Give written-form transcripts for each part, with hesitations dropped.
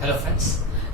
Hello friends,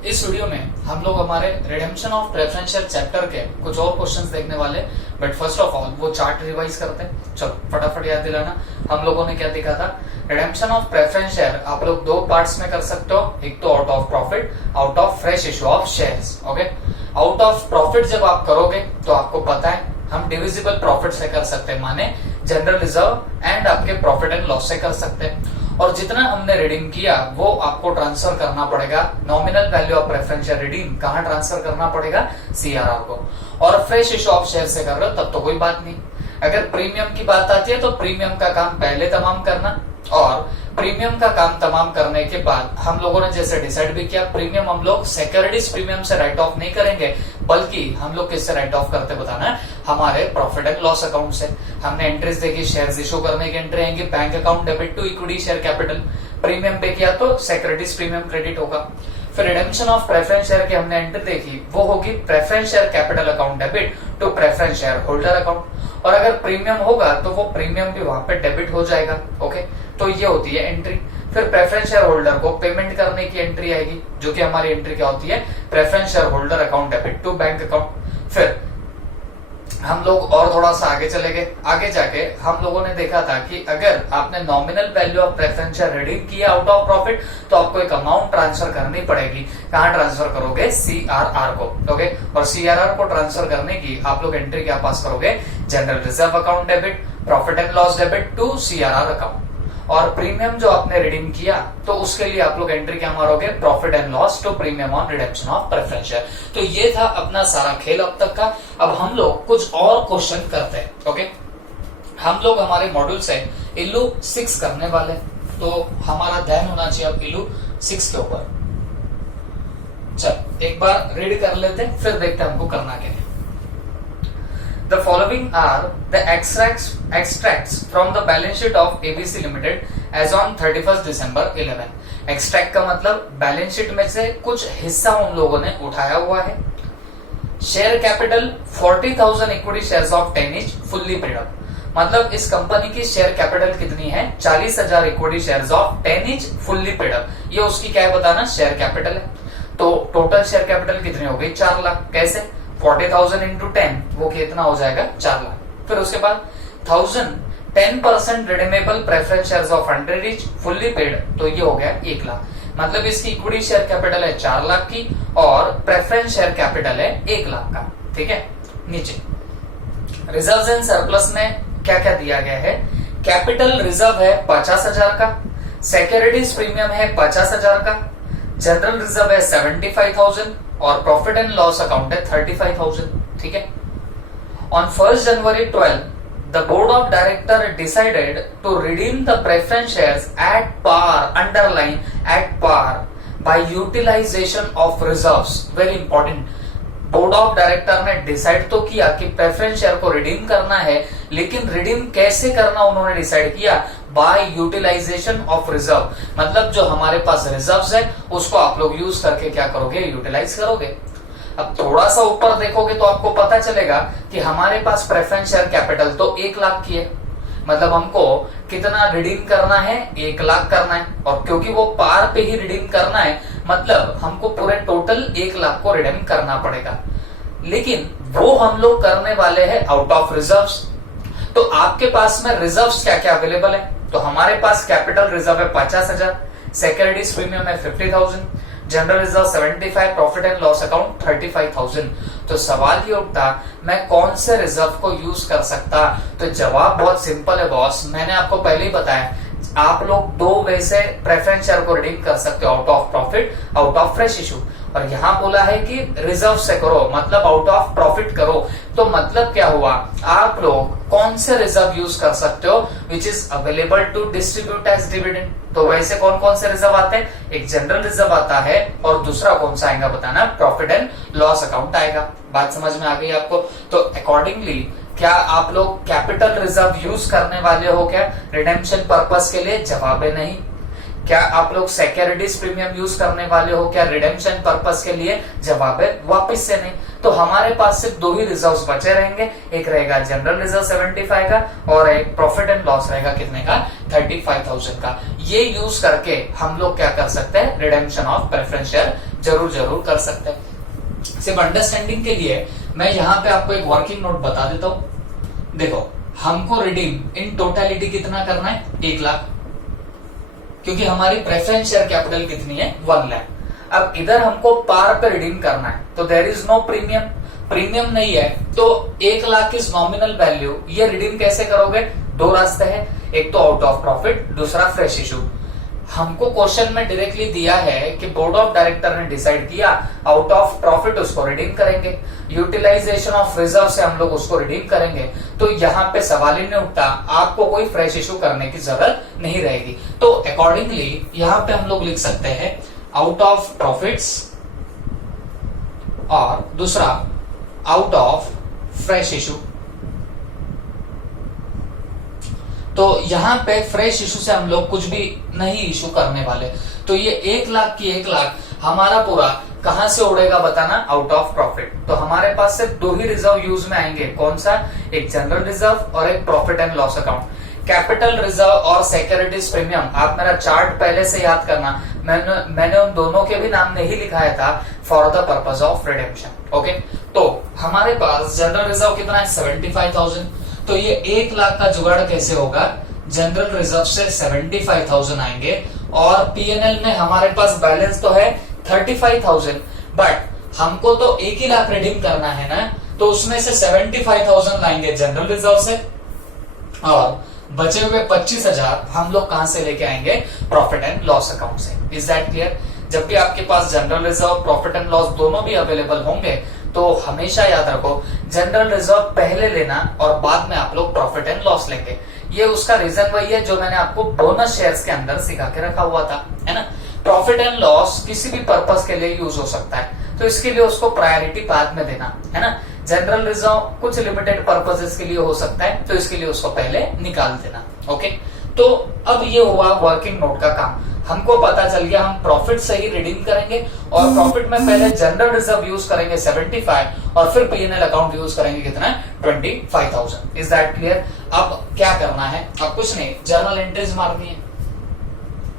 इस video में हम लोग हमारे redemption of preference share chapter के कुछ और क्वेश्चंस देखने वाले। बट फर्स्ट ऑफ ऑल वो चार्ट रिवाइज करते हैं। चलो फटाफट याद दिलाना, हम लोगों ने क्या देखा था। रिडेम्पशन ऑफ प्रेफरेंस शेयर आप लोग दो पार्ट्स में कर सकते हो, एक तो out of profit, out of fresh issue of shares. Okay, out of profit जब आप करोगे तो आपको पता है हम डिविजिबल प्रॉफिट से कर सकते हैं, माने जनरल रिजर्व एंड आपके प्रॉफिट एंड लॉस से कर सकते हैं। और जितना हमने रिडीम किया वो आपको ट्रांसफर करना पड़ेगा। Nominal value of preference share redeem कहां ट्रांसफर करना पड़ेगा? सीआरआर को। और फ्रेश इशू ऑफ शेयर से कर रहे हो तब तो कोई बात नहीं। अगर प्रीमियम की बात आती है तो प्रीमियम का काम पहले तमाम करना, और प्रीमियम का काम तमाम करने के बाद हम लोगों ने जैसे डिसाइड भी किया, प्रीमियम हम लोग सिक्योरिटीज प्रीमियम से राइट ऑफ नहीं करेंगे, बल्कि हम लोग किससे राइट ऑफ करते बताना है, हमारे प्रॉफिट एंड लॉस अकाउंट से। हमने एंट्रीज देखी, शेयर्स इशू करने की एंट्री आएंगी, bank account debit to equity share capital. Premium pay किया तो सिक्योरिटीज प्रीमियम क्रेडिट होगा। फिर रिडेम्पशन ऑफ प्रेफरेंस शेयर की हमने एंट्री देखी, वो होगी preference share capital account debit to preference share holder account. और अगर प्रीमियम होगा तो वो प्रीमियम भी वहां पे डेबिट हो जाएगा। ओके, तो ये होती है एंट्री। फिर प्रेफरेंस शेयर होल्डर को पेमेंट करने की एंट्री आएगी, जो कि हमारी एंट्री क्या होती है, preference share holder account debit to bank account. फिर हम लोग और थोड़ा सा आगे चले गए। आगे जाके हम लोगों ने देखा था कि अगर आपने nominal value of preference share redeem किया आउट ऑफ प्रॉफिट तो आपको एक अमाउंट ट्रांसफर करनी पड़ेगी। कहां ट्रांसफर करोगे? सीआरआर को। ओके, और सीआरआर को ट्रांसफर करने की आप लोग एंट्री क्या पास करोगे? General reserve account debit, profit and loss debit to CRR account. और प्रीमियम जो आपने रिडीम किया तो उसके लिए आप लोग एंट्री क्या मारोगे? Profit and loss to premium on redemption of preference share. तो ये था अपना सारा खेल अब तक का। अब हम लोग कुछ और क्वेश्चन करते हैं। ओके, हम लोग हमारे मॉड्यूल से इल्लू 6 करने वाले, तो हमारा ध्यान होना चाहिए अब इल्लू 6 के ऊपर। चल एक बार रीड कर लेते हैं, फिर देखते हैं हमको करना क्या है। The following are the extracts from the balance sheet of ABC Limited as on 31st December 11। Extract का मतलब बैलेंस शीट में से कुछ हिस्सा उन लोगों ने उठाया हुआ है। Share capital 40,000 equity shares of 10 each fully paid up. मतलब इस कंपनी की शेयर कैपिटल कितनी है? 40,000 equity shares of 10 each fully paid up. ये उसकी क्या है बताना? शेयर कैपिटल है। तो टोटल शेयर कैपिटल कितनी हो गई? 4 लाख। कैसे? 40,000 इंटू 10 वो कितना हो जाएगा? 4 लाख। फिर उसके बाद 10% redeemable preference shares of 100 each fully paid, तो ये हो गया 1 लाख। मतलब इसकी इक्विटी शेयर कैपिटल है 4 लाख की और प्रेफरेंस शेयर कैपिटल है 1 लाख का। ठीक है, नीचे रिजर्व्स एंड सरप्लस में क्या क्या दिया गया है? कैपिटल रिजर्व है 50,000 का, सिक्योरिटीज प्रीमियम है 50,000 का, जनरल रिजर्व है 75,000 और प्रॉफिट एंड लॉस अकाउंट है 35,000। ठीक है, on 1st January 12 the board of director decided to redeem the preference shares at par, underline at par, by utilization of reserves। very important, board of director ने decide तो किया कि preference share को redeem करना है, लेकिन redeem कैसे करना उन्होंने डिसाइड किया? By utilisation of reserve. मतलब जो हमारे पास रिजर्व्स है उसको आप लोग यूज करके क्या करोगे? यूटिलाइज करोगे। अब थोड़ा सा ऊपर देखोगे तो आपको पता चलेगा कि हमारे पास प्रेफरेंस शेयर कैपिटल तो 1 लाख की है। मतलब हमको कितना रिडीम करना है? 1 लाख करना है। और क्योंकि वो पार पे ही रिडीम करना है, मतलब हमको पूरे टोटल 1 लाख को रिडीम करना पड़ेगा। लेकिन वो हम लोग करने वाले हैं आउट ऑफ रिजर्व्स। तो आपके पास में रिजर्व्स क्या क्या अवेलेबल है? तो हमारे पास कैपिटल रिजर्व है 50,000, सिक्योरिटीज प्रीमियम है 50,000, general reserve 75, profit and loss account 35,000। तो सवाल ये उठता, मैं कौन से रिजर्व को यूज कर सकता? तो जवाब बहुत सिंपल है बॉस। मैंने आपको पहले ही बताया, आप लोग दो वे से प्रेफरेंस शेयर को रिडीम कर सकते हो, out of profit, out of fresh issue. और यहां बोला है कि रिजर्व से करो, मतलब आउट ऑफ प्रॉफिट करो। तो मतलब क्या हुआ? आप लोग कौन से रिजर्व यूज कर सकते हो? Which is available to distribute as dividend. तो वैसे कौन कौन से रिजर्व आते हैं? एक जनरल रिजर्व आता है और दूसरा कौन सा आएगा बताना? प्रॉफिट एंड लॉस अकाउंट आएगा। बात समझ में आ गई आपको? तो अकॉर्डिंगली क्या आप लोग कैपिटल रिजर्व यूज करने वाले हो क्या रिडेम्पशन पर्पस के लिए? जवाब है नहीं। क्या आप लोग सिक्योरिटीज प्रीमियम यूज करने वाले हो क्या रिडेम्पशन पर्पस के लिए? जवाब है वापिस से नहीं। तो हमारे पास सिर्फ 2 ही रिजर्व्स बचे रहेंगे, एक रहेगा जनरल रिजर्व 75 का और एक प्रॉफिट एंड लॉस रहेगा कितने का? 35,000 का। ये यूज करके हम लोग क्या कर सकते हैं, रिडेम्पशन ऑफ प्रेफरेंस शेयर जरूर कर सकते हैं। सिर्फ अंडरस्टैंडिंग के लिए मैं यहाँ पे आपको एक वर्किंग नोट बता देता हूं। देखो, हमको रिडीम इन टोटलिटी कितना करना है, 1 लाख, क्योंकि हमारी प्रेफरेंस शेयर कैपिटल कितनी है, 1 लाख। अब इधर हमको पार पे रिडीम करना है, तो देयर इज नो प्रीमियम नहीं है, तो 1 लाख इज नॉमिनल वैल्यू। ये रिडीम कैसे करोगे, 2 रास्ते हैं, एक तो आउट ऑफ प्रॉफिट, दूसरा फ्रेश इशू। हमको क्वेश्चन में डायरेक्टली दिया है कि बोर्ड ऑफ डायरेक्टर ने डिसाइड किया आउट ऑफ प्रॉफिट उसको रिडीम करेंगे, यूटिलाइजेशन ऑफ रिजर्व से हम लोग उसको रिडीम करेंगे। तो यहाँ पे सवाल ही नहीं उठता, आपको कोई फ्रेश इशू करने की जरूरत नहीं रहेगी। तो अकॉर्डिंगली यहाँ पे हम लोग लिख सकते हैं आउट ऑफ प्रॉफिट्स और दूसरा आउट ऑफ फ्रेश इशू। तो यहाँ पे फ्रेश इशू से हम लोग कुछ भी नहीं इशू करने वाले। तो ये 1 लाख की 1 लाख हमारा पूरा कहां से उड़ेगा बताना, आउट ऑफ प्रॉफिट। तो हमारे पास सिर्फ 2 ही रिजर्व यूज में आएंगे, कौन सा, एक जनरल रिजर्व और एक profit and loss account. Capital reserve और सिक्योरिटीज प्रीमियम, आप मेरा चार्ट पहले से याद करना, मैंने उन दोनों के भी नाम नहीं लिखाया था for the purpose of redemption. Okay, तो हमारे पास जनरल रिजर्व कितना है, 75,000। तो ये 1 लाख का जुगाड़ कैसे होगा, जनरल रिजर्व से 75,000 आएंगे और पीएनएल में हमारे पास बैलेंस तो है 35,000, बट हमको तो 1 ही लाख रिडीम करना है ना, तो उसमें से 75,000 लाएंगे जनरल रिजर्व से और बचे हुए 25,000 हम लोग कहां से लेके आएंगे, प्रॉफिट एंड लॉस अकाउंट से। Is that clear? जब भी आपके पास general reserve, profit and loss दोनों भी अवेलेबल होंगे, तो हमेशा याद रखो जनरल रिजर्व पहले लेना और बाद में आप लोग प्रॉफिट एंड लॉस लेंगे। ये उसका रीजन वही है जो मैंने आपको बोनस शेयर्स के अंदर सिखा के रखा हुआ था, है ना। प्रॉफिट एंड लॉस किसी भी पर्पस के लिए यूज हो सकता है, तो इसके लिए उसको प्रायोरिटी बाद में देना, है ना। जनरल रिजर्व कुछ लिमिटेड पर्पसेस के लिए हो सकता है, तो इसके लिए उसको पहले निकाल देना। ओके, तो अब ये हुआ वर्किंग नोट का काम। हमको पता चल गया हम प्रॉफिट से ही रिडीम करेंगे और प्रॉफिट में पहले जनरल रिजर्व यूज करेंगे 75 और फिर पीएनएल अकाउंट यूज करेंगे कितना, 25,000। Is that clear? अब क्या करना है, अब कुछ नहीं, जर्नल एंट्रीज मारनी है।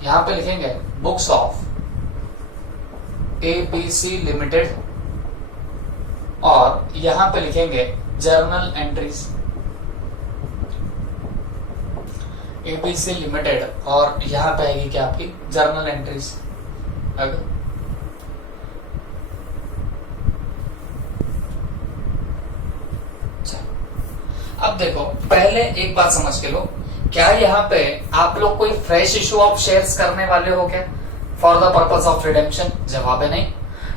यहां पे लिखेंगे बुक्स ऑफ एबीसी लिमिटेड और यहां पे लिखेंगे जर्नल एंट्रीज एबीसी लिमिटेड और यहां पे आएगी क्या आपकी जर्नल एंट्रीज। अब देखो, पहले एक बात समझ के लो, क्या यहाँ पे आप लोग कोई फ्रेश इशू ऑफ शेयर्स करने वाले हो क्या for the purpose of redemption? जवाब है नहीं।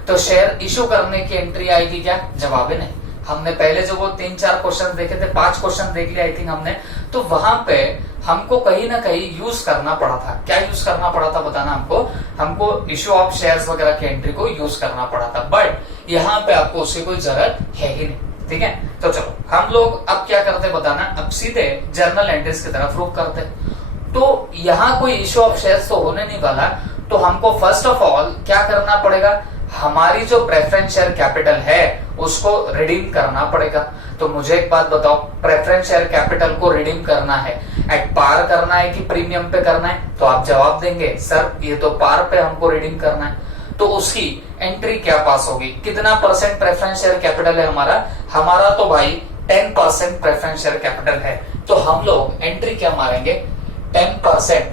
तो शेयर इशू करने की एंट्री आएगी क्या? जवाब है नहीं। हमने पहले जो वो 3-4 क्वेश्चन देखे थे, 5 क्वेश्चन देख लिए आई थिंक हमने, तो वहां पे हमको कहीं ना कहीं यूज करना पड़ा था। क्या यूज करना पड़ा था बताना हमको इशू ऑफ शेयर्स वगैरह की एंट्री को यूज करना पड़ा था, बट यहाँ पे आपको उसकी कोई जरूरत है ही नहीं। ठीक है, तो चलो हम लोग अब क्या करते बताना, अब सीधे जर्नल एंट्रीज की तरफ रुख करते। तो यहाँ कोई इशू ऑफ शेयर्स तो होने नहीं वाला, तो हमको फर्स्ट ऑफ ऑल क्या करना पड़ेगा, हमारी जो प्रेफरेंस शेयर कैपिटल है उसको रिडीम करना पड़ेगा। तो मुझे एक बात बताओ, प्रेफरेंस शेयर कैपिटल को रिडीम करना है, एट पार करना है कि प्रीमियम पे करना है? तो आप जवाब देंगे सर ये तो पार पे हमको रिडीम करना है। तो उसकी एंट्री क्या पास होगी, कितना परसेंट प्रेफरेंस शेयर कैपिटल है हमारा तो भाई 10% प्रेफरेंस शेयर कैपिटल है। तो हम लोग एंट्री क्या मारेंगे, 10%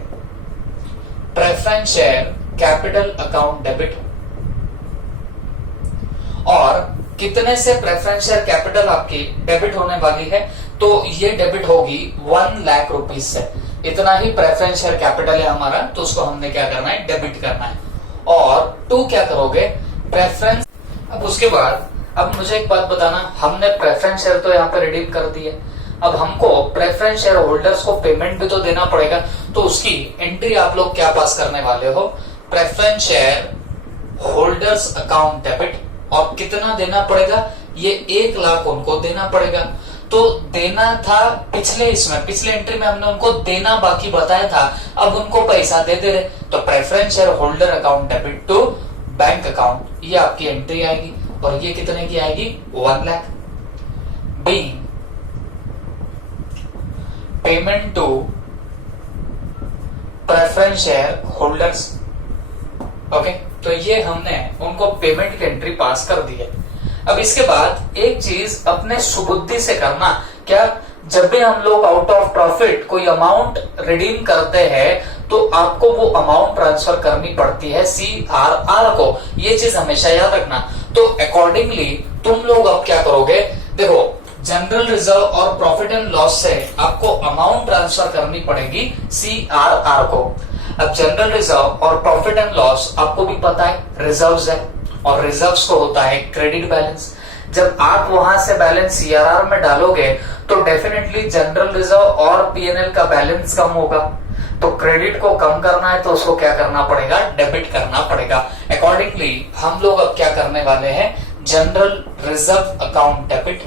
preference share capital account debit. और कितने से प्रेफरेंस शेयर कैपिटल आपकी डेबिट होने वाली है, तो ये डेबिट होगी 1 लाख रुपीज से। इतना ही प्रेफरेंस शेयर कैपिटल है हमारा, तो उसको हमने क्या करना है, डेबिट करना है। और 2 क्या करोगे, प्रेफरेंस। अब उसके बाद अब मुझे एक बात बताना, हमने प्रेफरेंस शेयर तो यहाँ पे रिडीम कर दी है, अब हमको प्रेफरेंस शेयर होल्डर्स को पेमेंट भी तो देना पड़ेगा। तो उसकी एंट्री आप लोग क्या पास करने वाले हो, preference share holders account debit. और कितना देना पड़ेगा, ये 1 लाख उनको देना पड़ेगा। तो देना था पिछले एंट्री में हमने उनको देना बाकी बताया था, अब उनको पैसा दे दे रहे। तो preference share holder account debit to bank account, ये आपकी एंट्री आएगी और ये कितने की आएगी, 1 lakh. Be payment to preference share holders. Okay, तो ये हमने उनको पेमेंट की एंट्री पास कर दी है। अब इसके बाद एक चीज अपने सुबुद्धि से करना, क्या जब भी हम लोग आउट ऑफ प्रॉफिट कोई अमाउंट रिडीम करते हैं तो आपको वो अमाउंट ट्रांसफर करनी पड़ती है CRR को, ये चीज हमेशा याद रखना। तो अकॉर्डिंगली तुम लोग अब क्या करोगे, देखो जनरल रिजर्व और प्रॉफिट एंड लॉस से आपको अमाउंट ट्रांसफर करनी पड़ेगी CRR को। अब जनरल रिजर्व और प्रॉफिट एंड लॉस आपको भी पता है रिजर्व्स है, और रिजर्व्स को होता है क्रेडिट बैलेंस। जब आप वहां से बैलेंस CRR में डालोगे तो डेफिनेटली जनरल रिजर्व और P&L का बैलेंस कम होगा, तो क्रेडिट को कम करना है तो उसको क्या करना पड़ेगा, डेबिट करना पड़ेगा। अकॉर्डिंगली हम लोग अब क्या करने वाले हैं, जनरल रिजर्व अकाउंट डेबिट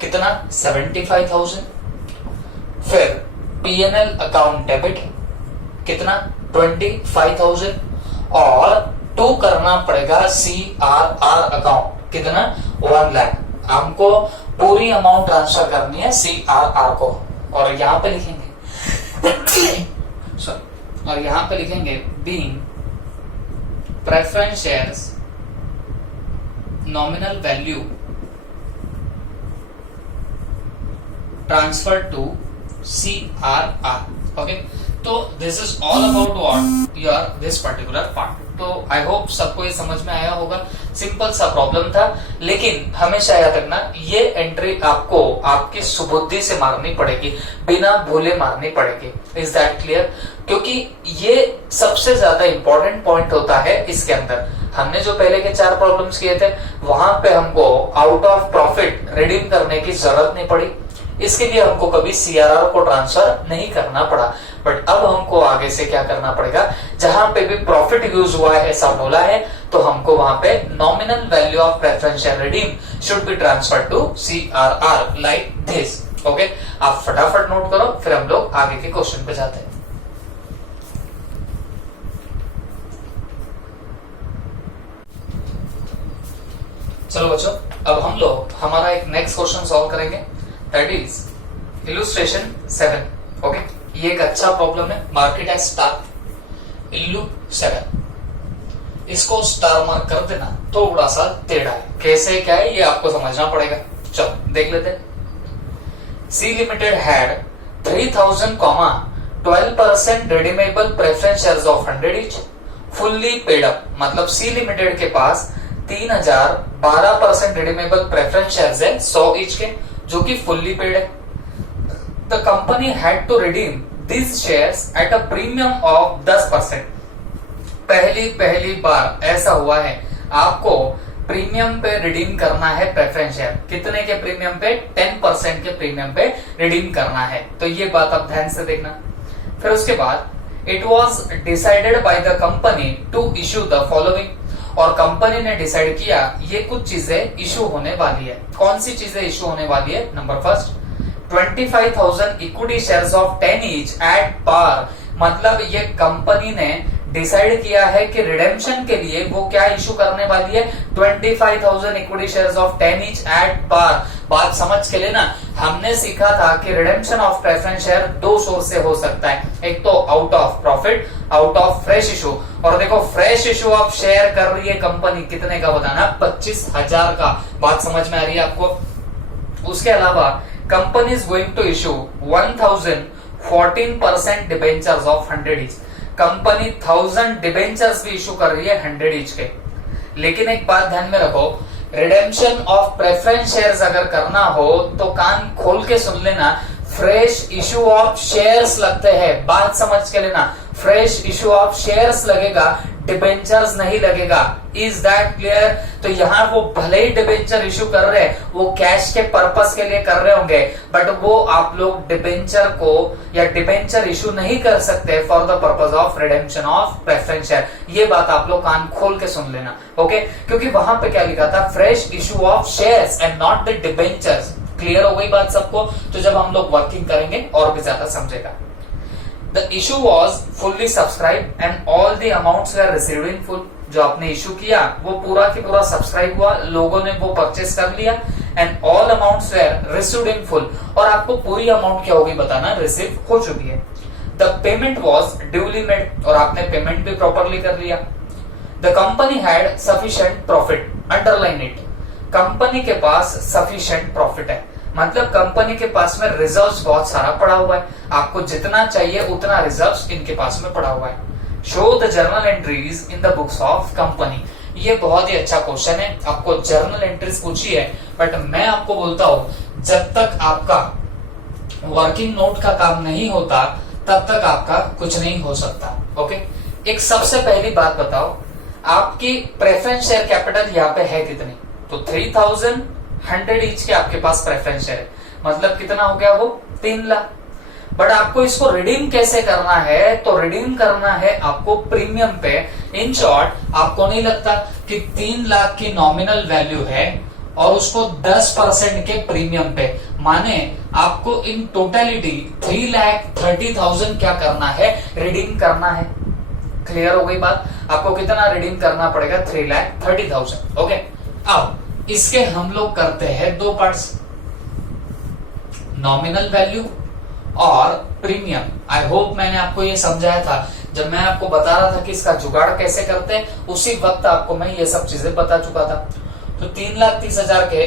कितना 75,000, फिर P&L अकाउंट डेबिट कितना 25,000, और 2 करना पड़ेगा CRR अकाउंट कितना 1 लाख। हमको पूरी अमाउंट ट्रांसफर करनी है CRR को, और यहां पे लिखेंगे और यहां पे लिखेंगे being preference shares nominal value transfer to CRR। Okay, तो this is all about what your this particular part. तो आई होप सबको ये समझ में आया होगा। सिंपल सा प्रॉब्लम था, लेकिन हमेशा याद रखना ये एंट्री आपको आपकी सुबुद्धि से मारनी पड़ेगी, बिना भूले मारनी पड़ेगी। Is that clear? क्योंकि ये सबसे ज्यादा इंपॉर्टेंट पॉइंट होता है इसके अंदर। हमने जो पहले के 4 प्रॉब्लम्स किए थे वहां पे हमको आउट ऑफ प्रॉफिट रिडीम करने की जरूरत नहीं पड़ी, इसके लिए हमको कभी CRR को ट्रांसफर नहीं करना पड़ा। बट अब हमको आगे से क्या करना पड़ेगा, जहां पे भी प्रॉफिट यूज हुआ है ऐसा बोला है तो हमको वहां पे nominal value of preference share redeem should be transfer to CRR like this. Okay, आप फटाफट नोट करो, फिर हम लोग आगे के क्वेश्चन पे जाते हैं। चलो बच्चों, अब हम लोग हमारा एक नेक्स्ट क्वेश्चन सॉल्व करेंगे, दैट इज इलुस्ट्रेशन 7। ओके, ये एक अच्छा प्रॉब्लम है, मार्केट एज स्टार इल्लू 7। इसको स्टार मार्क कर देना, थोड़ा सा टेढ़ा है, कैसे क्या है ये आपको समझना पड़ेगा। चलो देख लेते हैं। C limited had 3000, 12% redeemable preference shares of 100 each, fully paid up. मतलब सी लिमिटेड के पास 3000 12% रिडीमेबल प्रेफरेंस शेयर्स है 100 ईच के, जो कि फुल्ली पेड है। The company had to redeem this shares at a premium of 10%। पहली बार ऐसा हुआ है, आपको प्रीमियम पे रिडीम करना है प्रेफरेंस शेयर। कितने के प्रीमियम पे? 10% के प्रीमियम पे रिडीम करना है। तो ये बात आप ध्यान से देखना। फिर उसके बाद it was decided by the company to issue the following, और कंपनी ने डिसाइड किया ये कुछ चीजें इशू होने वाली है। कौन सी चीजें इशू होने वाली है? Number first, 25,000 equity shares of 10 each at par. मतलब ये कंपनी ने डिसाइड किया है कि रिडेम्पशन के लिए वो क्या इशू करने वाली है, 25,000 equity shares of 10 each at par. बात समझ के लेना, हमने सीखा था कि redemption of preference share 2 source से हो सकता है, एक तो out of profit, out of fresh issue. और देखो फ्रेश इशू ऑफ शेयर कर रही है कंपनी, कितने का बताना? 25,000 का। बात समझ में आ रही है आपको? उसके अलावा company is going to issue 1014% debentures of 100 each. Company 1000 debentures भी इशू कर रही है 100 ईच के। लेकिन एक बात ध्यान में रखो, रिडेम्पशन ऑफ प्रेफरेंस शेयर्स अगर करना हो तो कान खोल के सुन लेना, फ्रेश इशू ऑफ शेयर्स लगते हैं। बात समझ के लेना, फ्रेश इशू ऑफ शेयर्स लगेगा, डिबेंचर्स नहीं लगेगा। Is that clear? तो यहाँ वो भले ही डिबेंचर इशू कर रहे हैं, वो कैश के पर्पस के लिए कर रहे होंगे, बट वो आप लोग डिबेंचर को या डिबेंचर इशू नहीं कर सकते for the purpose of redemption of preference share. ये बात आप लोग कान खोल के सुन लेना, ओके? क्योंकि वहां पे क्या लिखा था? Fresh issue of shares and not the debentures. Clear हो गई बात सबको? तो जब हम लोग वर्किंग करेंगे और भी ज्यादा समझेगा। The issue was fully subscribed and all the amounts were received in full। जो आपने इशू किया वो पूरा की पूरा सब्सक्राइब हुआ, लोगों ने वो परचेस कर लिया, and all amounts were received in full. और आपको पूरी अमाउंट क्या होगी बताना, रिसीव हो चुकी है। The payment was duly made, और आपने पेमेंट भी प्रॉपरली कर लिया। The company had sufficient profit, underline it, company के पास सफिशिएंट प्रॉफिट है, मतलब कंपनी के पास में रिजर्व्स बहुत सारा पड़ा हुआ है, आपको जितना चाहिए उतना रिजर्व्स इनके पास में पड़ा हुआ है। Show the journal entries in the books of company, ये बहुत ही अच्छा क्वेश्चन है, आपको जर्नल एंट्रीज पूछी है, बट मैं आपको बोलता हूं जब तक आपका वर्किंग नोट का काम नहीं होता तब तक आपका कुछ नहीं हो सकता। ओके, एक सबसे पहली बात बताओ, आपकी प्रेफरेंस शेयर कैपिटल यहाँ पे है कितनी, तो 3100 ईच के आपके पास प्रेफरेंस शेयर है, मतलब कितना हो गया वो 3 लाख। बट आपको इसको रिडीम कैसे करना है, तो रिडीम करना है आपको प्रीमियम पे। इन शॉर्ट, आपको नहीं लगता कि 3 लाख की नॉमिनल वैल्यू है और उसको 10% के प्रीमियम पे, माने आपको इन टोटलिटी 3,30,000 क्या करना है, रिडीम करना है। क्लियर हो गई बात, आपको कितना रिडीम करना पड़ेगा, 3,30,000। ओके, अब इसके हम लोग करते हैं 2 पार्ट्स, नॉमिनल वैल्यू और प्रीमियम। आई होप मैंने आपको ये समझाया था, जब मैं आपको बता रहा था कि इसका जुगाड़ कैसे करते हैं, उसी वक्त आपको मैं ये सब चीजें बता चुका था। तो 3,30,000 के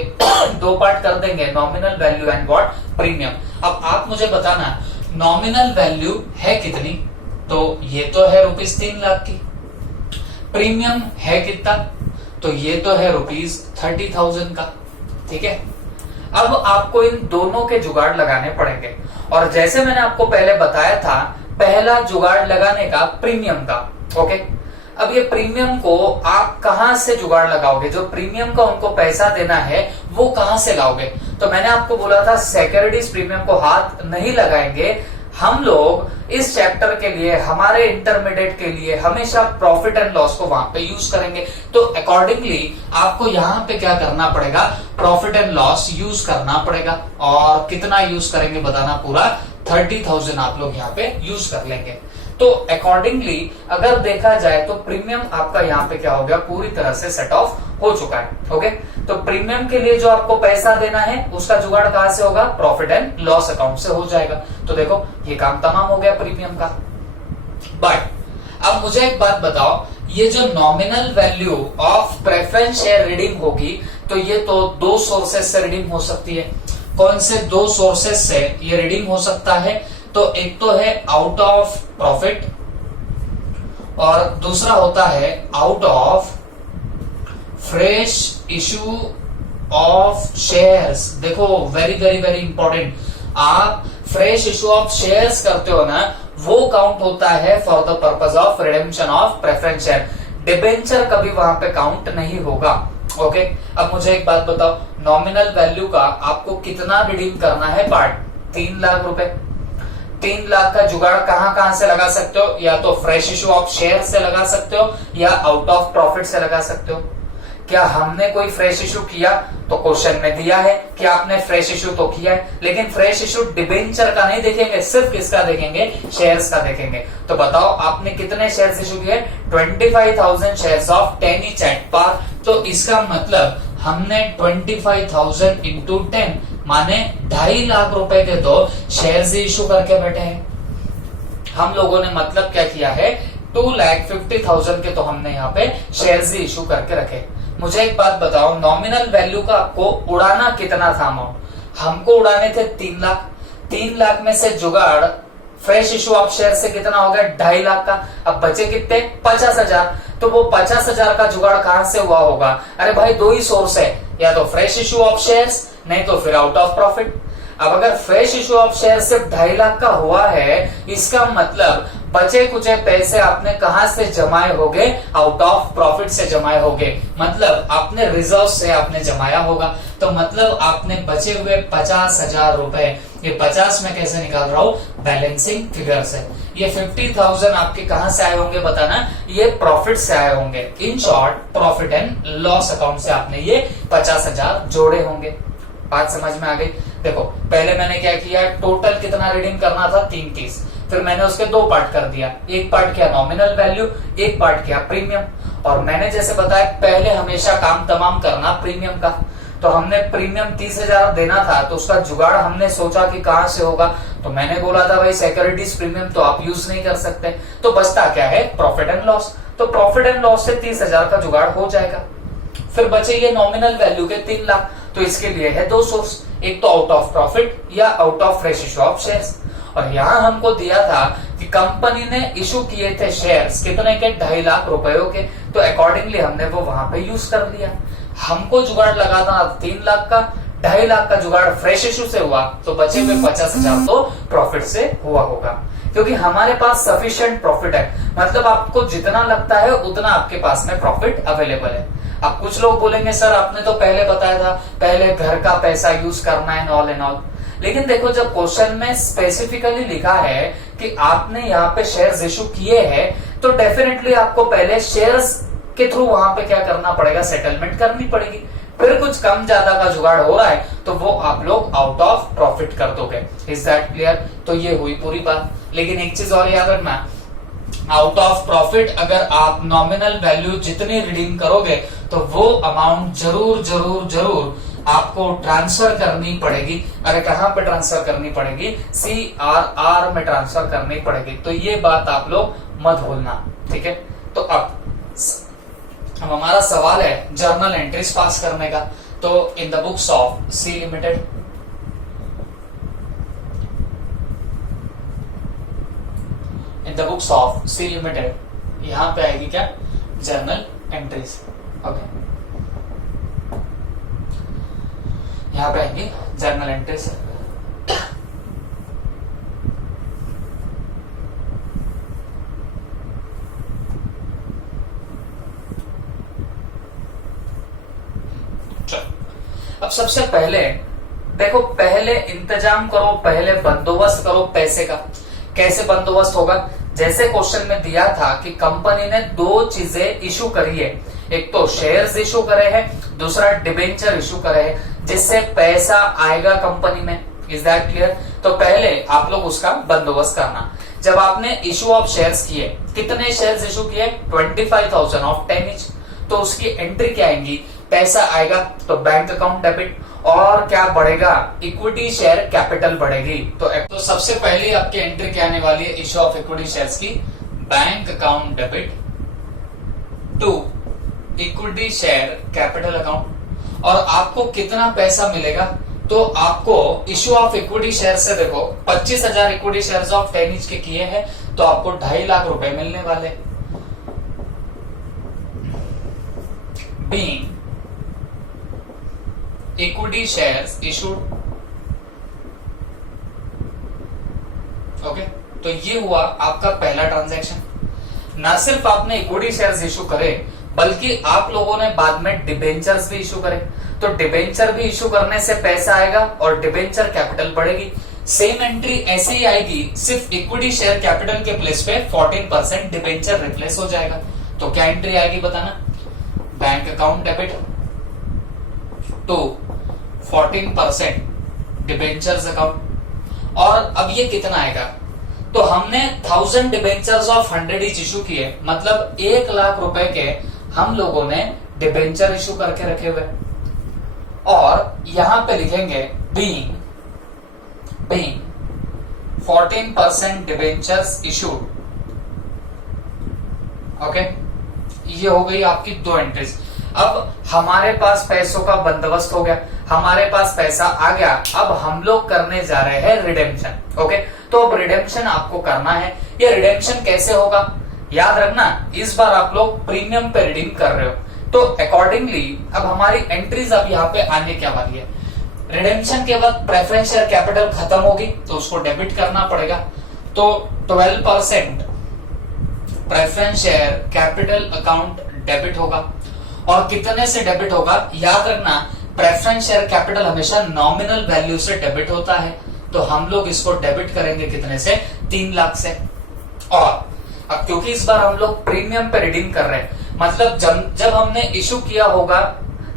2 पार्ट कर देंगे, nominal value and what, premium. अब आप मुझे बताना नॉमिनल वैल्यू है कितनी, तो ये तो है ₹3 लाख की, प्रीमियम है कितना, तो ये तो है ₹30,000 का। ठीक है, अब आपको इन दोनों के जुगाड़ लगाने पड़ेंगे, और जैसे मैंने आपको पहले बताया था, पहला जुगाड़ लगाने का प्रीमियम का। ओके, अब ये प्रीमियम को आप कहां से जुगाड़ लगाओगे, जो प्रीमियम का उनको पैसा देना है वो कहां से लाओगे, तो मैंने आपको बोला था सिक्योरिटीज प्रीमियम को हाथ नहीं लगाएंगे हम लोग। इस चैप्टर के लिए, हमारे इंटरमीडिएट के लिए हमेशा प्रॉफिट एंड लॉस को वहां पे यूज करेंगे, तो अकॉर्डिंगली आपको यहाँ पे क्या करना पड़ेगा, प्रॉफिट एंड लॉस यूज करना पड़ेगा। और कितना यूज करेंगे बताना, पूरा 30,000 आप लोग यहाँ पे यूज कर लेंगे। तो अकॉर्डिंगली अगर देखा जाए तो प्रीमियम आपका यहाँ पे क्या हो गया, पूरी तरह से सेट ऑफ हो चुका है। ओके, तो प्रीमियम के लिए जो आपको पैसा देना है उसका जुगाड़ कहां से होगा, प्रॉफिट एंड लॉस अकाउंट से हो जाएगा। तो देखो ये काम तमाम हो गया प्रीमियम का। बट अब मुझे एक बात बताओ, ये जो nominal value of preference share redeem होगी, तो ये तो 2 सोर्सेस से रिडीम हो सकती है। कौन से 2 सोर्सेस से ये रिडीम हो सकता है, तो एक तो है आउट ऑफ प्रॉफिट और दूसरा होता है out of fresh issue of shares. देखो वेरी वेरी वेरी इंपॉर्टेंट, आप फ्रेश इशू ऑफ शेयर्स करते हो ना, वो काउंट होता है for the purpose of redemption of preference share. Debenture कभी वहां पे काउंट नहीं होगा। ओके, अब मुझे एक बात बताओ, नॉमिनल वैल्यू का आपको कितना रिडीम करना है पार्ट, 3 लाख रुपए। 3 लाख का जुगाड़ कहां कहां से लगा सकते हो, या तो फ्रेश इशू ऑफ शेयर से लगा सकते हो या आउट ऑफ प्रॉफिट से लगा सकते हो। क्या हमने कोई फ्रेश इशू किया, तो क्वेश्चन में दिया है कि आपने फ्रेश इशू तो किया है, लेकिन फ्रेश इशू डिबेंचर का नहीं देखेंगे, सिर्फ किसका देखेंगे, शेयर्स का देखेंगे। तो बताओ आपने कितने शेयर्स इशू किए, 25,000 shares of 10 each at par. तो इसका मतलब हमने 25,000 इंटू 10 माने 2.5 लाख रुपए के तो शेयर्स इशू करके बैठे हैं हम लोगों ने। मतलब क्या किया है, 2,50,000 के तो हमने यहाँ पे शेयर्स इशू करके रखे। मुझे एक बात बताओ, नॉमिनल वैल्यू का आपको उड़ाना कितना था अमाउंट, हमको उड़ाने थे 3 लाख। 3 लाख में से जुगाड़ फ्रेश इशू ऑफ शेयर से कितना हो गया, 2.5 लाख का। अब बचे कितने, 50,000। तो वो 50,000 का जुगाड़ कहां से हुआ होगा, अरे भाई 2 ही सोर्स है, या तो फ्रेश इशू ऑफ शेयर्स, नहीं तो फिर आउट ऑफ प्रॉफिट। अब अगर फ्रेश इशू ऑफ शेयर सिर्फ 2.5 लाख का हुआ है, इसका मतलब बचे कुछ पैसे आपने कहां से जमाए होंगे, आउट ऑफ प्रॉफिट से जमाए होंगे, मतलब आपने रिजर्व से आपने जमाया होगा। तो मतलब आपने बचे हुए 50,000 रुपए, ये 50 में कैसे निकाल रहा हूं, बैलेंसिंग फिगर से। ये 50,000 आपके कहां से आए होंगे बताना, ये प्रॉफिट से आए होंगे। In short profit and loss account से आपने ये 50,000 जोड़े होंगे। बात समझ में आ गई। देखो पहले मैंने क्या किया, टोटल कितना रिडीम करना था, 330, फिर मैंने उसके 2 पार्ट कर दिया, एक पार्ट किया नॉमिनल वैल्यू, एक पार्ट किया प्रीमियम। और मैंने जैसे बताया पहले हमेशा काम तमाम करना प्रीमियम का। तो हमने प्रीमियम 30,000 देना था, तो उसका जुगाड़ हमने सोचा कि कहां से होगा, तो मैंने बोला था भाई सिक्योरिटीज प्रीमियम तो आप यूज नहीं कर सकते, तो बचता क्या है, प्रॉफिट एंड लॉस। तो प्रॉफिट एंड लॉस से 30,000 का जुगाड़ हो जाएगा। फिर बचेंगे नॉमिनल वैल्यू के 3 लाख। तो इसके लिए है 2 सोर्स, एक तो आउट ऑफ प्रॉफिट या out of fresh issue of shares. और यहां हमको दिया था कि कंपनी ने इशू किए थे शेयर्स कितने के, 2.5 लाख रुपयों के, तो अकॉर्डिंगली हमने वो वहां पे यूज कर लिया। हमको जुगाड़ लगाना 3 लाख का, 2.5 लाख का जुगाड़ फ्रेश इशू से हुआ, तो बचे हुए 50,000 तो प्रॉफिट से हुआ होगा, क्योंकि हमारे पास सफिशिएंट प्रॉफिट है। मतलब आपको जितना लगता है उतना आपके पास में प्रॉफिट अवेलेबल है। अब कुछ लोग बोलेंगे सर आपने तो पहले बताया था पहले घर का पैसा यूज करना है ऑल एंड ऑल, लेकिन देखो जब क्वेश्चन में स्पेसिफिकली लिखा है कि आपने यहाँ पे शेयर्स इशू किए हैं, तो डेफिनेटली आपको पहले शेयर्स के थ्रू वहां पे क्या करना पड़ेगा, सेटलमेंट करनी पड़ेगी। फिर कुछ कम ज्यादा का जुगाड़ हो रहा है तो वो आप लोग आउट ऑफ प्रॉफिट कर दोगे। Is that clear? तो ये हुई पूरी बात। लेकिन एक चीज और याद रखना, आउट ऑफ प्रॉफिट अगर आप नॉमिनल वैल्यू जितनी रिडीम करोगे तो वो अमाउंट जरूर जरूर जरूर आपको ट्रांसफर करनी पड़ेगी। अरे कहां पे ट्रांसफर करनी पड़ेगी, CRR में ट्रांसफर करनी पड़ेगी। तो ये बात आप लोग मत भूलना, ठीक है। तो अब हमारा सवाल है जर्नल एंट्रीज पास करने का। तो in the books of C limited, in the books of C limited यहां पे आएगी क्या, जर्नल एंट्रीज। ओके, यहां पे आएंगी जर्नल एंट्रीज। अब सबसे पहले देखो, पहले इंतजाम करो, पहले बंदोबस्त करो पैसे का। कैसे बंदोबस्त होगा, जैसे क्वेश्चन में दिया था कि कंपनी ने 2 चीजें इशू करी है, एक तो शेयर्स इशू करे हैं, दूसरा डिबेंचर इशू करे हैं, जिससे पैसा आएगा कंपनी में। Is that clear? तो पहले आप लोग उसका बंदोबस्त करना। जब आपने इशू ऑफ शेयर्स किए, कितने शेयर्स इशू किए, 25,000 ऑफ 10 ईच, तो उसकी एंट्री क्या आएंगी, पैसा आएगा तो बैंक अकाउंट डेबिट, और क्या बढ़ेगा, इक्विटी शेयर कैपिटल बढ़ेगी। तो सबसे पहले आपकी एंट्री क्या आने वाली है, इशू ऑफ इक्विटी शेयर्स की, bank account debit to equity share capital account. और आपको कितना पैसा मिलेगा, तो आपको इशू ऑफ इक्विटी शेयर से देखो 25,000 इक्विटी शेयर्स ऑफ 10 ईच के किए हैं, तो आपको 2.5 लाख रुपए मिलने वाले। Being equity shares issued, okay, तो ये हुआ आपका पहला ट्रांजैक्शन। ना सिर्फ आपने इक्विटी शेयर्स इशू करे, बल्कि आप लोगों ने बाद में डिबेंचर्स भी इशू करे। तो डिबेंचर भी इशू करने से पैसा आएगा और डिबेंचर कैपिटल बढ़ेगी। सेम एंट्री ऐसे ही आएगी, सिर्फ इक्विटी शेयर कैपिटल के प्लेस पे 14% डिबेंचर रिप्लेस हो जाएगा। तो क्या एंट्री आएगी बताना, bank account debit to 14% debentures account. और अब ये कितना आएगा, तो हमने 1000 डिबेंचर्स ऑफ 100 ईच इशू किए, मतलब 1 लाख रुपए के हम लोगों ने डिबेंचर इशू करके रखे हुए। और यहां पे लिखेंगे बीइंग 14% डिबेंचर्स इशूड। ओके, ये हो गई आपकी 2 एंट्रीज। अब हमारे पास पैसों का बंदोबस्त हो गया, हमारे पास पैसा आ गया। अब हम लोग करने जा रहे हैं रिडेम्पशन। ओके, तो अब रिडेम्पशन आपको करना है। ये रिडेम्पशन कैसे होगा, याद रखना, इस बार आप लोग प्रीमियम पे रिडीम कर रहे हो, तो अकॉर्डिंगली अब हमारी एंट्रीज अब यहाँ पे आने क्या वाली है। रिडेम्पशन के बाद प्रेफरेंस शेयर कैपिटल खत्म होगी, तो उसको डेबिट करना पड़ेगा। तो 12% preference share capital account debit होगा। और कितने से डेबिट होगा, याद रखना, प्रेफरेंस शेयर कैपिटल हमेशा नॉमिनल वैल्यू से डेबिट होता है, तो हम लोग इसको डेबिट करेंगे कितने से, 3 लाख से। और अब क्योंकि इस बार हम लोग प्रीमियम पे रिडीम कर रहे हैं, मतलब जब हमने इशू किया होगा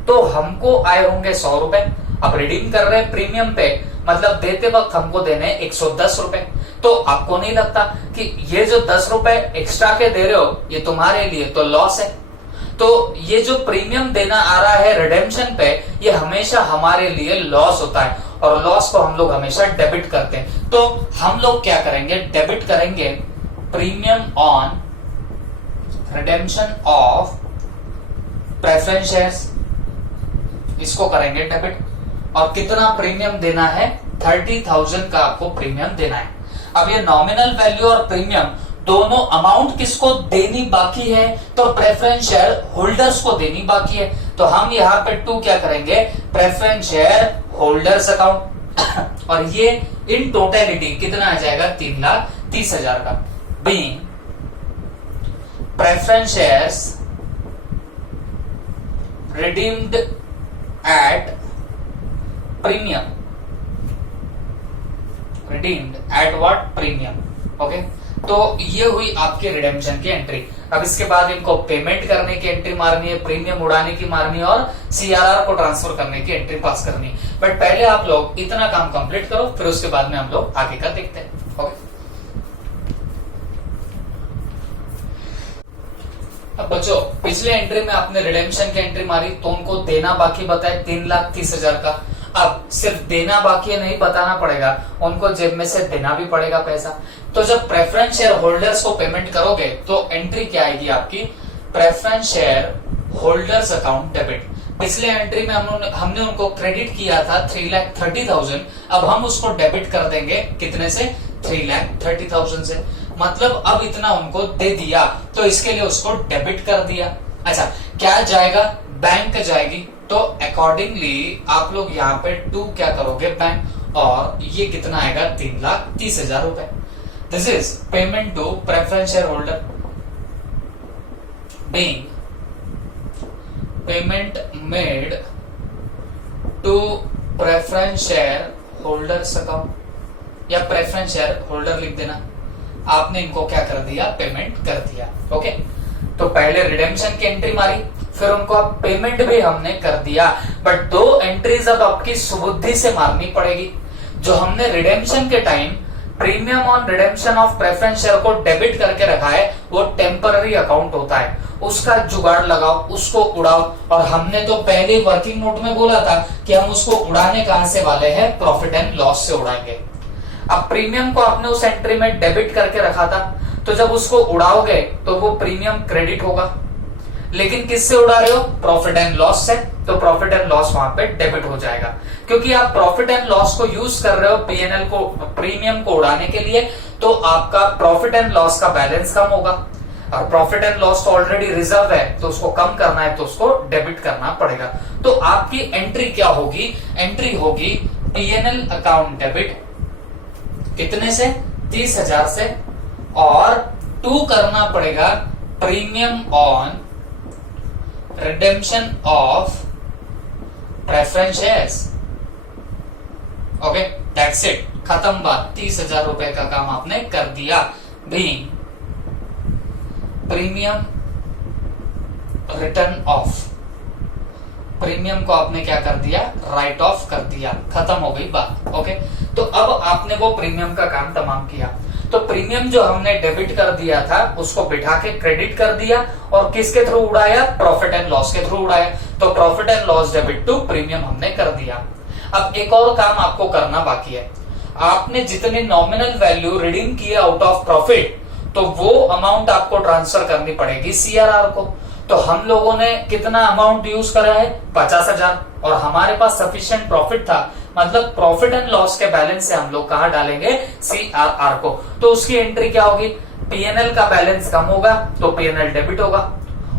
तो हमको आए होंगे 100 रुपए, अब रिडीम कर रहे हैं प्रीमियम पे, मतलब देते वक्त हमको देने 110 रुपए। तो आपको नहीं लगता कि ये जो 10 रुपए एक्स्ट्रा के दे रहे हो ये तुम्हारे लिए तो लॉस है। तो ये जो प्रीमियम देना आ रहा है रिडेम्पशन पे, ये हमेशा हमारे लिए लॉस होता है और लॉस को हम लोग हमेशा डेबिट करते हैं। तो हम लोग क्या करेंगे, डेबिट करेंगे premium on redemption of preference shares, इसको करेंगे डेबिट। और कितना प्रीमियम देना है, 30,000 का आपको प्रीमियम देना है। अब ये नॉमिनल वैल्यू और प्रीमियम दोनों अमाउंट किसको देनी बाकी है, तो प्रेफरेंस शेयर होल्डर्स को देनी बाकी है। तो हम यहाँ पे 2 क्या करेंगे, प्रेफरेंस शेयर होल्डर्स अकाउंट और ये इन टोटलिटी कितना आ जाएगा, 3,30,000 का। Being preference shares redeemed at premium, redeemed at what, premium. Okay, तो ये हुई आपकी रिडेम्पशन की एंट्री। अब इसके बाद इनको पेमेंट करने की एंट्री मारनी है, प्रीमियम उड़ाने की मारनी है और सीआरआर को ट्रांसफर करने की एंट्री पास करनी है। बट पहले आप लोग इतना काम कंप्लीट करो, फिर उसके बाद में हम लोग आगे का देखते हैं। ओके, अब बच्चों पिछले एंट्री में आपने रिडेम्पशन की एंट्री मारी तो उनको देना बाकी बताया 3,30,000 का। अब सिर्फ देना बाकी है नहीं बताना पड़ेगा, उनको जेब में से देना भी पड़ेगा पैसा। तो जब प्रेफरेंस शेयर होल्डर्स को पेमेंट करोगे तो एंट्री क्या आएगी आपकी, preference share holders account debit. पिछले एंट्री में हमने उनको क्रेडिट किया था 3,30,000, अब हम उसको डेबिट कर देंगे कितने से, 3,30,000 से। मतलब अब इतना उनको दे दिया तो इसके लिए उसको डेबिट कर दिया। अच्छा, क्या जाएगा, बैंक जाएगी। तो अकॉर्डिंगली आप लोग यहाँ पे 2 क्या करोगे, बैंक, और ये कितना आएगा, 3,30,000 रुपए। This is payment to preference share holder, being payment made to preference share holders account, या प्रेफरेंस शेयर होल्डर लिख देना। आपने इनको क्या कर दिया, पेमेंट कर दिया। ओके, तो पहले रिडेम्पशन की एंट्री मारी, फिर उनको अब पेमेंट भी हमने कर दिया। बट 2 एंट्रीज अब आपकी सुबुद्धि से मारनी पड़ेगी। जो हमने रिडेम्पशन के time premium on redemption of preference share को डेबिट करके रखा है, वो टेम्पररी अकाउंट होता है, उसका जुगाड़ लगाओ, उसको उड़ाओ। और हमने तो पहले वर्किंग नोट में बोला था कि हम उसको उड़ाने कहां से वाले हैं, प्रॉफिट एंड लॉस से उड़ाएंगे। अब प्रीमियम को आपने उस एंट्री में डेबिट करके रखा था, तो जब उसको उड़ाओगे तो वो प्रीमियम क्रेडिट होगा। लेकिन किससे उड़ा रहे हो, प्रॉफिट एंड लॉस से, तो प्रॉफिट एंड लॉस वहां पे डेबिट हो जाएगा। क्योंकि आप प्रॉफिट एंड लॉस को यूज कर रहे हो पीएनएल को, प्रीमियम को उड़ाने के लिए, तो आपका प्रॉफिट एंड लॉस का बैलेंस कम होगा। और प्रॉफिट एंड लॉस तो ऑलरेडी रिजर्व है, तो उसको कम करना है तो उसको डेबिट करना पड़ेगा। तो आपकी एंट्री क्या होगी, एंट्री होगी पीएनएल अकाउंट डेबिट कितने से, 30,000 से, और 2 करना पड़ेगा premium on redemption of preference shares. Okay, that's it, खत्म बात। 30,000 रुपए का काम आपने कर दिया। Being premium return of, premium को आपने क्या कर दिया, राइट ऑफ कर दिया, खत्म हो गई बात। ओके, तो अब आपने वो प्रीमियम का काम तमाम किया। तो प्रीमियम जो हमने डेबिट कर दिया था उसको बिठा के क्रेडिट कर दिया, और किसके थ्रू उड़ाया, प्रॉफिट एंड लॉस के थ्रू उड़ाया। तो profit and loss debit to premium हमने कर दिया। अब एक और काम आपको करना बाकी है, आपने जितनी नॉमिनल वैल्यू रिडीम किया आउट ऑफ प्रॉफिट, तो वो अमाउंट आपको ट्रांसफर करनी पड़ेगी सीआरआर को। तो हम लोगों ने कितना अमाउंट यूज करा है, 50,000, और हमारे पास सफिशिएंट प्रॉफिट था, मतलब प्रॉफिट एंड लॉस के बैलेंस से हम लोग कहां डालेंगे, सीआरआर को। तो उसकी एंट्री क्या होगी, पीएनएल का बैलेंस कम होगा तो पीएनएल डेबिट होगा।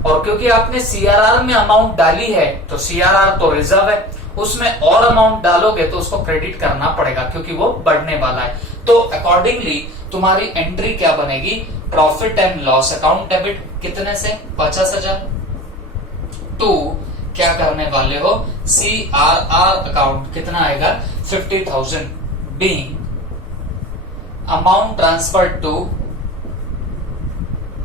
और क्योंकि आपने सीआरआर में अमाउंट डाली है तो सीआरआर तो रिजर्व है, उसमें और अमाउंट डालोगे तो उसको क्रेडिट करना पड़ेगा क्योंकि वो बढ़ने वाला है। तो अकॉर्डिंगली तुम्हारी एंट्री क्या बनेगी, profit and loss account debit कितने से, 50,000, टू क्या करने वाले हो, सीआरआर अकाउंट कितना आएगा, 50,000, being amount transfer to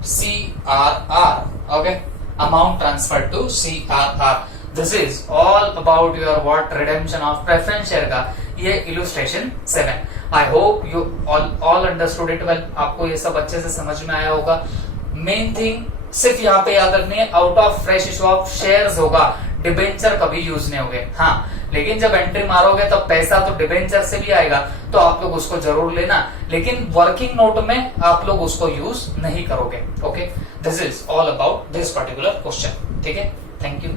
CRR. Okay, amount transfer to CRR. This is all about your what, redemption of preference share का ये illustration 7। I hope you all understood it well. आपको ये सब अच्छे से समझ में आया होगा। मेन थिंग सिर्फ यहाँ पे याद रखनी है, out of fresh issue of shares होगा, डिबेंचर कभी यूज नहीं होंगे। हाँ, लेकिन जब एंट्री मारोगे तो पैसा तो डिबेंचर से भी आएगा, तो आप लोग उसको जरूर लेना, लेकिन वर्किंग नोट में आप लोग उसको यूज नहीं करोगे। Okay, this is all about this particular question. ठीक है, थैंक यू।